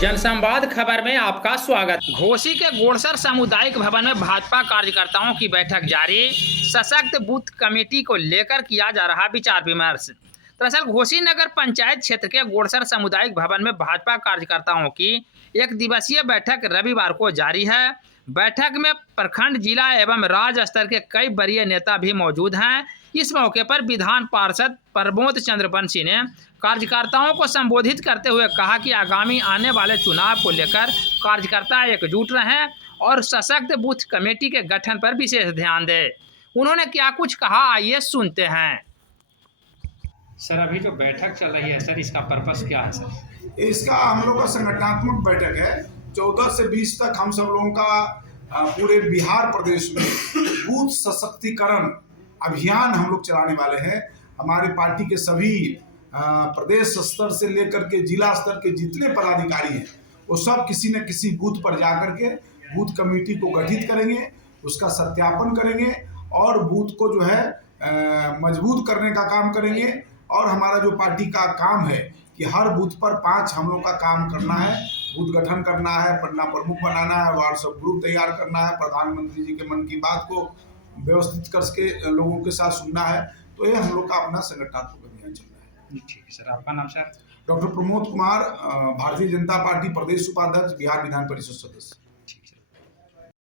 जनसंवाद खबर में आपका स्वागत। घोसी के गोड़सर सामुदायिक भवन में भाजपा कार्यकर्ताओं की बैठक जारी। सशक्त बूथ कमेटी को लेकर किया जा रहा विचार विमर्श। दरअसल घोसी नगर पंचायत क्षेत्र के गोड़सर सामुदायिक भवन में भाजपा कार्यकर्ताओं की एक दिवसीय बैठक रविवार को जारी है। बैठक में प्रखंड, जिला एवं राज्य स्तर के कई वरीय नेता भी मौजूद हैं। इस मौके पर विधान पार्षद प्रमोद चंद्र बंसी ने कार्यकर्ताओं को संबोधित करते हुए कहा कि आगामी आने वाले चुनाव को लेकर कार्यकर्ता एकजुट रहें और सशक्त बूथ कमेटी के गठन पर विशेष ध्यान दें। उन्होंने क्या कुछ कहा, आइए सुनते हैं। सर, अभी जो बैठक चल रही है सर, इसका पर्पस क्या है सर? इसका हम लोग का संगठनात्मक बैठक है। 14 से 20 तक हम सब लोगों का पूरे बिहार प्रदेश में बूथ सशक्तिकरण अभियान हम लोग चलाने वाले हैं। हमारे पार्टी के सभी प्रदेश स्तर से लेकर के जिला स्तर के जितने पदाधिकारी हैं वो सब किसी न किसी बूथ पर जाकर के बूथ कमेटी को गठित करेंगे, उसका सत्यापन करेंगे और बूथ को जो है मजबूत करने का काम करेंगे। और हमारा जो पार्टी का काम है कि हर बूथ पर 5 हम लोग का काम करना है, बूथ गठन करना है, पन्ना प्रमुख बनाना है, व्हाट्सएप ग्रुप तैयार करना है, प्रधानमंत्री जी के मन की बात को व्यवस्थित करके लोगों के साथ सुनना है। तो ये हम लोग का अपना संगठनात्मक अभियान चल रहा है। ठीक है सर, आपका नाम sir? Doctor Pramod Kumar, Bharatiya Janata party प्रदेश उपाध्यक्ष, बिहार विधान परिषद सदस्य।